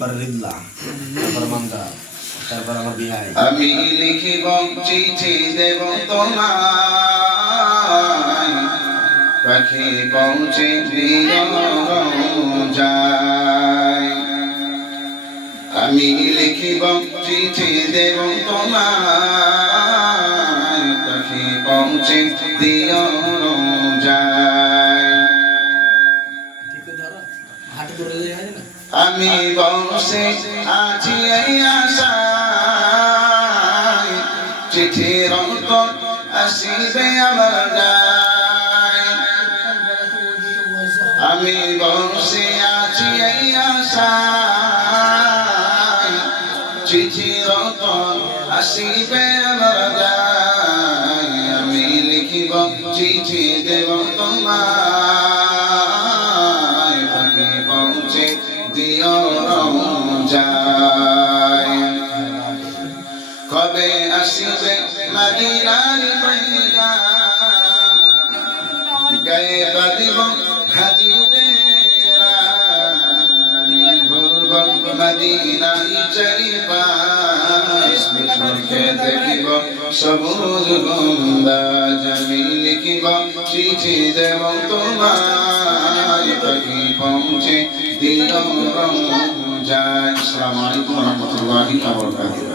তারপর রিদলা, তারপর মান্দা, তারপর আমার বিহাই। আমি লিখিব চিঠি দেব তোমায়, পাখি পৌঁছে দিও যায়। আমি লিখিব চিঠি দেব তোমায়, পাখি পৌঁছে দিও যায়। আমি বসে আছি এই আশায়, চিঠির উত্তর আসিবে আমার গায়। আমি বসে আছি এই আশায়, চিঠির উত্তর আসিবে আমার গায়। আমি লিখিব চিঠি দেব তোমায়, পাখি পৌঁছে দিও যায়। কবে আসিবে মদিনার পয়গাম, গায়ে বাঁধিব হাজিদের। আমি ঘুরব মদিনার চারিপাশ, চোখে দেখিব সবুজ গুম্বাজ। আমি লিখিব চিঠি দেব তোমায়, পাখি পৌঁছে দিও যায়। আসসালামু আলাইকুম ওয়া রাহমাতুল্লাহি ওয়া বারাকাতুহু।